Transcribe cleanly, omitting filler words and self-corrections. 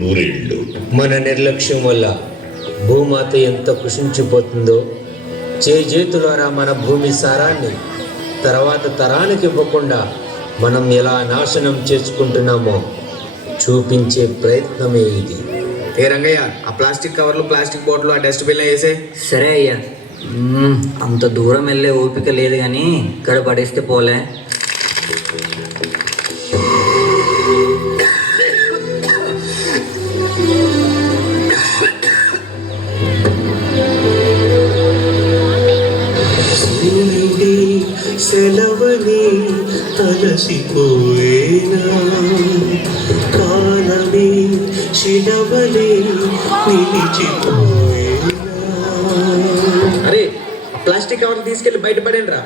నూరేళ్ళు. మన నిర్లక్ష్యం వల్ల భూమాత ఎంత కృషించిపోతుందో, చేతులారా మన భూమి సారాన్ని తర్వాత తరానికి ఇవ్వకుండా మనం ఎలా నాశనం చేసుకుంటున్నామో చూపించే ప్రయత్నమే ఇది. ఏ రంగయ్య, ఆ ప్లాస్టిక్ కవర్లు, ప్లాస్టిక్ బాటిల్, ఆ డస్ట్బిన్ వేసే. సరే అయ్యా, అంత దూరం వెళ్ళే ఓపిక లేదు కానీ ఇక్కడ పడేస్తే పోలే. సెలవని తలసిపోయేనా, కాలమే శిలవలే నిలిచిపోయేనా. అరే, ప్లాస్టిక్ కవర్లు తీసుకెళ్ళి బయట పడేయండి రా.